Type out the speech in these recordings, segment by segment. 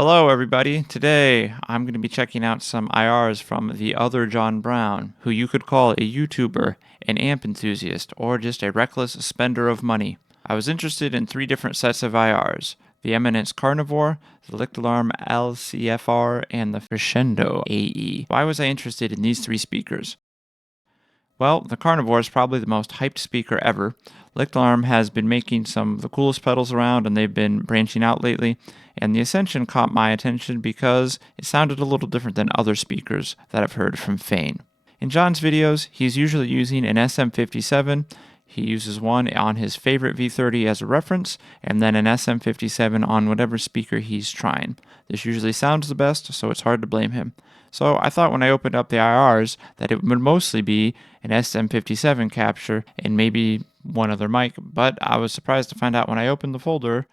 Hello, everybody. Today, I'm going to be checking out some IRs from the other John Brown, who you could call a YouTuber, an amp enthusiast, or just a reckless spender of money. I was interested in 3 different sets of IRs: the Eminence Karnivore, the Licht Alarm LCFR, and the Crescendo AE. Why was I interested in these 3 speakers? Well, the Karnivore is probably the most hyped speaker ever. Licht Alarm has been making some of the coolest pedals around, and they've been branching out lately. And the Ascension caught my attention because it sounded a little different than other speakers that I've heard from Fane. In John's videos, he's usually using an SM57. He uses one on his favorite V30 as a reference, and then an SM57 on whatever speaker he's trying. This usually sounds the best, so it's hard to blame him. So I thought when I opened up the IRs that it would mostly be an SM57 capture and maybe one other mic, but I was surprised to find out when I opened the folder.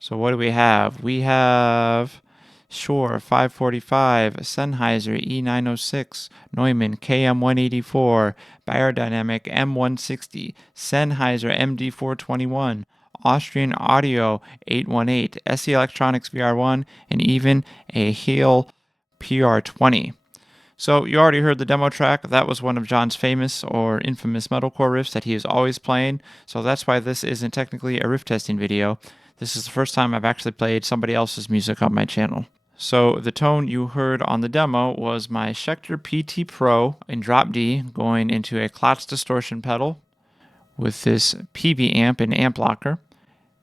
So what do we have? We have Shure 545, Sennheiser E906, Neumann KM184, AERODYNAMIC M160, Sennheiser MD421, Austrian Audio 818, SE Electronics VR1, and even a Hale PR20. So you already heard the demo track. That was one of John's famous or infamous metalcore riffs that he is always playing. So that's why this isn't technically a riff testing video. This is the first time I've actually played somebody else's music on my channel. So the tone you heard on the demo was my Schecter PT Pro in drop D going into a Klotz distortion pedal with this PV amp and amp locker.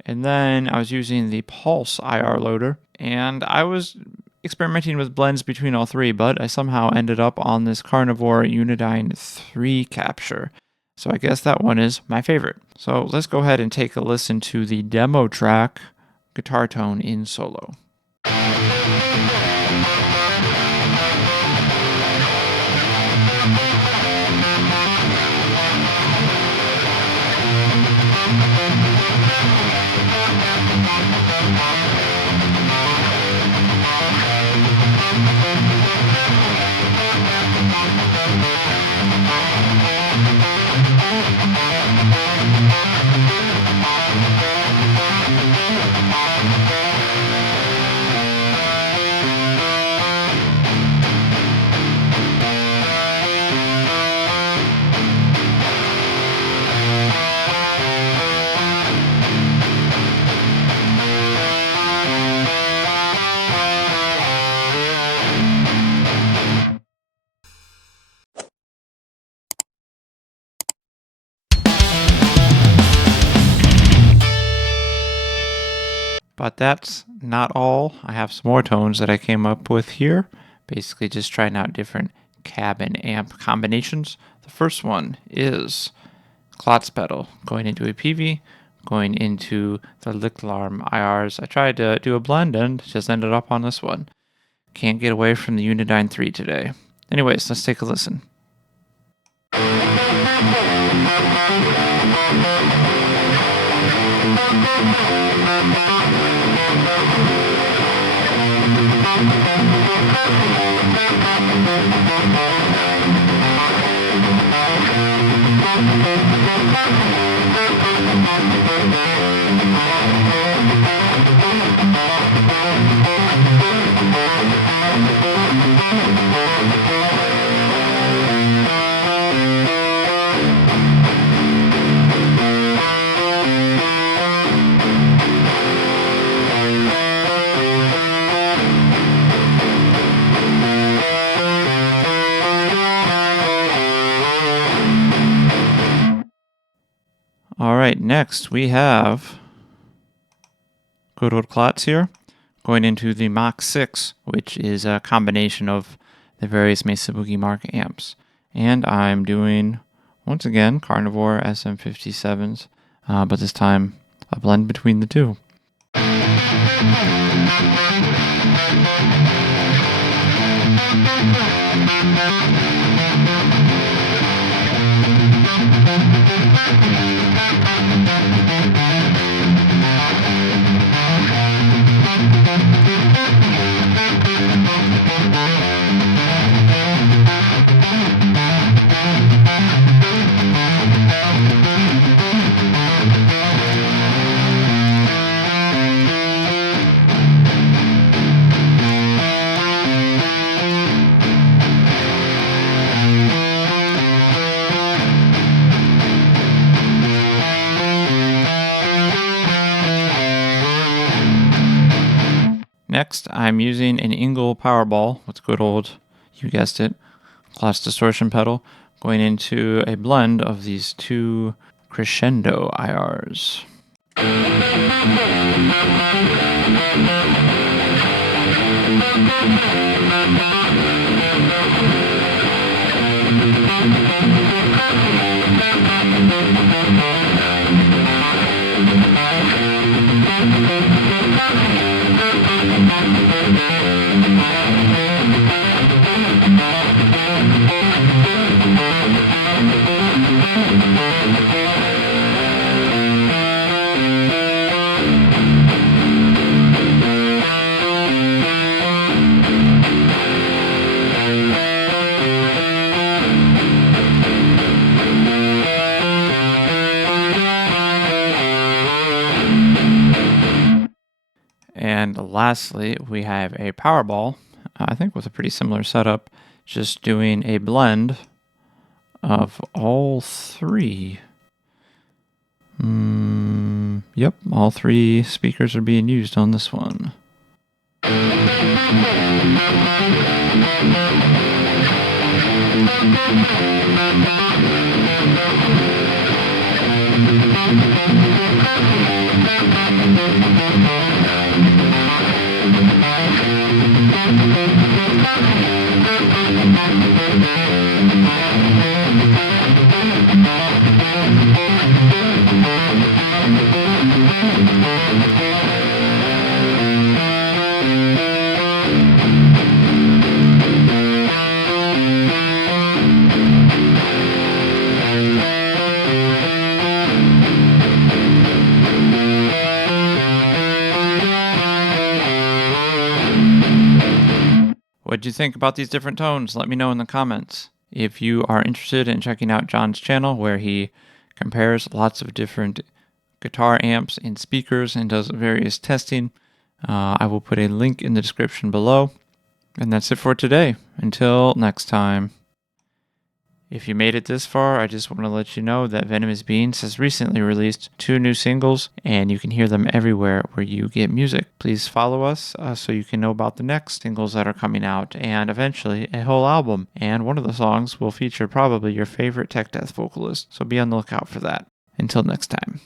And then I was using the Pulse IR loader, and I was experimenting with blends between all 3, but I somehow ended up on this Karnivore Unidyne 3 capture. So I guess that one is my favorite. So let's go ahead and take a listen to the demo track, guitar tone in solo. But that's not all. I have some more tones that I came up with here. Basically just trying out different cab and amp combinations. The first one is Klotz pedal, going into a PV, going into the Licht Alarm IRs. I tried to do a blend and just ended up on this one. Can't get away from the Unidyne 3 today. Anyways, let's take a listen. All right, next we have good old Klotz here, going into the Mach 6, which is a combination of the various Mesa Boogie Mark amps. And I'm doing, once again, Karnivore SM57s, but this time a blend between the 2. Next, I'm using an Ingle Powerball with good old, you guessed it, Class Distortion pedal, going into a blend of these two Crescendo IRs. And lastly, we have a Powerball, I think with a pretty similar setup, just doing a blend of all three. Yep, all three speakers are being used on this one. What do you think about these different tones? Let me know in the comments. If you are interested in checking out John's channel where he compares lots of different guitar amps and speakers and does various testing, I will put a link in the description below. And that's it for today. Until next time. If you made it this far, I just want to let you know that Venomous Beans has recently released 2 new singles, and you can hear them everywhere where you get music. Please follow us so you can know about the next singles that are coming out, and eventually a whole album. And one of the songs will feature probably your favorite tech death vocalist, so be on the lookout for that. Until next time.